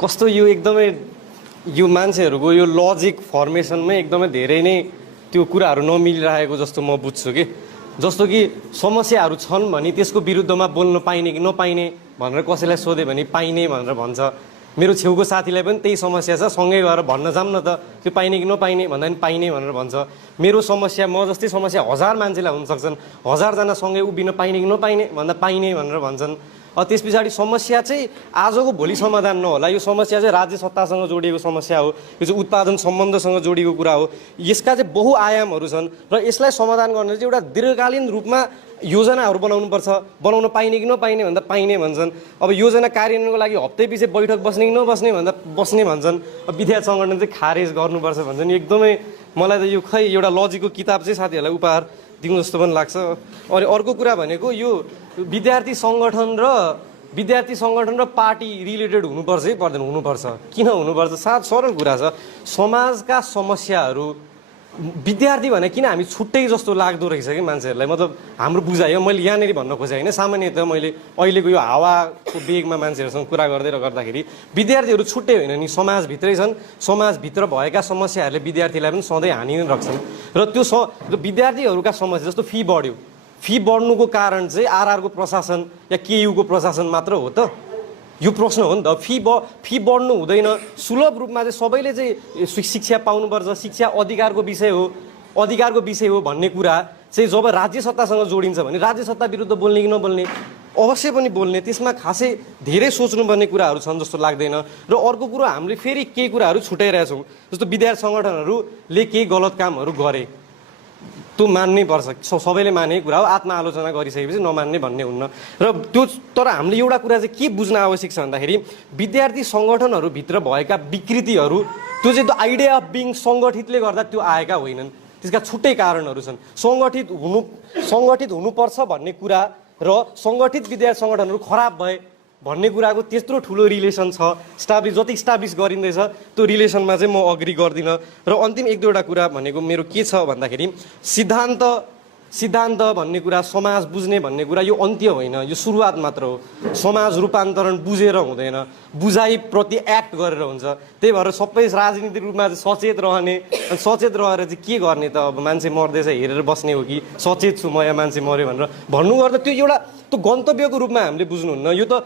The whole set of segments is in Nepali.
कस्तो यो एकदमै यो मान्छेहरूको यो लजिक फर्मेसनमै एकदमै धेरै नै त्यो कुराहरू नमिलिरहेको जस्तो म बुझ्छु कि जस्तो कि समस्याहरू छन् भने त्यसको विरुद्धमा बोल्न पाइने कि नपाइने भनेर कसैलाई सोधे भने पाइने भनेर भन्छ। मेरो छेउको साथीलाई पनि त्यही समस्या छ, सँगै गएर भन्न जाऊँ न त त्यो पाइने कि नपाइने भन्दा पनि पाइने भनेर भन्छ। मेरो समस्या म जस्तै समस्या 1000 मान्छेलाई हुन सक्छन्, 1000 जना सँगै उभिन पाइने कि नपाइने भन्दा पाइने भनेर भन्छन्। त्यस पछाडि समस्या चाहिँ आजको भोलि समाधान नहोला, यो समस्या चाहिँ राज्य सत्तासँग जोडिएको समस्या हो, यो चाहिँ उत्पादन सम्बन्धसँग जोडिएको कुरा हो। यसका चाहिँ बहुआयामहरू छन् र यसलाई समाधान गर्न चाहिँ एउटा दीर्घकालीन रूपमा योजनाहरू बनाउनुपर्छ। बनाउन पाइने कि नपाइने भन्दा पाइने भन्छन्। अब योजना कार्यान्वयनको लागि हप्तै पछि बैठक बस्ने कि नबस्ने भन्दा बस्ने भन्छन्। विद्यार्थी सङ्गठन चाहिँ खारेज गर्नुपर्छ भन्छन्। एकदमै मलाई त यो खै एउटा लजिकको किताब चाहिँ साथीहरूलाई उपहार दिउँ जस्तो पनि लाग्छ। अनि अर्को कुरा भनेको यो विद्यार्थी सङ्गठन र पार्टी रिलेटेड हुनुपर्छ है पर्दैन? हुनुपर्छ। किन हुनुपर्छ? सरल कुरा छ। समाजका समस्याहरू विद्यार्थी भने किन हामी छुट्टै जस्तो लाग्दो रहेछ कि मान्छेहरूलाई, मतलब हाम्रो बुझाइ हो। मैले यहाँनिर भन्न खोजेँ होइन, सामान्यतः मैले अहिलेको यो हावाको बेगमा मान्छेहरूसँग कुरा गर्दाखेरि विद्यार्थीहरू छुट्टै होइन नि, समाजभित्रै छन्। समाजभित्र भएका समस्याहरूले विद्यार्थीलाई पनि सधैँ हानि नै राख्छन्। र त्यो विद्यार्थीहरूका समस्या जस्तो फी बढ्यो, फी बढ्नुको कारण चाहिँ आरआरको प्रशासन या केयुको प्रशासन मात्र हो त? यो प्रश्न हो नि त। फी बढ्नु हुँदैन, सुलभ रूपमा चाहिँ सबैले चाहिँ शिक्षा पाउनुपर्छ, शिक्षा अधिकारको विषय हो भन्ने कुरा चाहिँ जब राज्य सत्तासँग जोडिन्छ भने राज्य सत्ता विरुद्ध बोल्ने कि नबोल्ने? अवश्य पनि बोल्ने। त्यसमा खासै धेरै सोच्नुपर्ने कुराहरू छन् जस्तो लाग्दैन। र अर्को कुरो, हामीले फेरि केही कुराहरू छुट्याइरहेछौँ। जस्तो विद्यार्थी सङ्गठनहरूले केही गलत कामहरू गरे, त्यो मान्नै पर्छ, सबैले माने कुरा हो। आत्मआलोचना गरिसकेपछि नमान्ने भन्ने हुन्न। र त्यो तर हामीले एउटा कुरा चाहिँ के बुझ्न आवश्यक छ भन्दाखेरि विद्यार्थी सङ्गठनहरूभित्र भएका विकृतिहरू त्यो चाहिँ आइडिया अफ बिङ सङ्गठितले गर्दा त्यो आएका होइनन्, त्यसका छुट्टै कारणहरू छन्। सङ्गठित हुनुपर्छ भन्ने कुरा र सङ्गठित विद्यार्थी सङ्गठनहरू खराब भए भन्ने कुराको त्यत्रो ठुलो रिलेसन छ। जति इस्टाब्लिस गरिँदैछ त्यो रिलेसनमा चाहिँ म अग्री गर्दिनँ। र अन्तिम एक दुईवटा कुरा भनेको मेरो के छ भन्दाखेरि सिद्धान्त भन्ने कुरा, समाज बुझ्ने भन्ने कुरा यो अन्त्य होइन, यो सुरुवात मात्र हो। समाज रूपान्तरण बुझेर हुँदैन, बुझाइप्रति एक्ट गरेर हुन्छ। त्यही भएर सबै राजनीतिक रूपमा चाहिँ सचेत रहने, सचेत रहेर चाहिँ के गर्ने त? अब मान्छे मर्दैछ हेरेर बस्ने हो कि सचेत छु म या मान्छे मऱ्यो भनेर भन्नु गर्दा त्यो गन्तव्यको रूपमा हामीले बुझ्नुहुन्न। यो त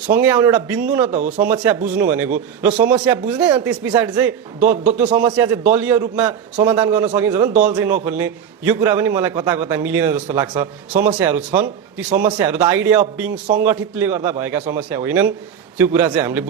सँगै आउने एउटा बिन्दु न त हो समस्या बुझ्नु भनेको। र समस्या बुझ्ने अनि त्यस पछाडि चाहिँ त्यो समस्या चाहिँ दलीय रूपमा समाधान गर्न सकिन्छ भने दल चाहिँ नखोल्ने, यो कुरा पनि मलाई कता मिलेन जस्तो लाग्छ। समस्याहरू छन्, ती समस्याहरू द आइडिया अफ बिङ सङ्गठितले गर्दा भएका समस्या होइनन्। त्यो कुरा चाहिँ हामीले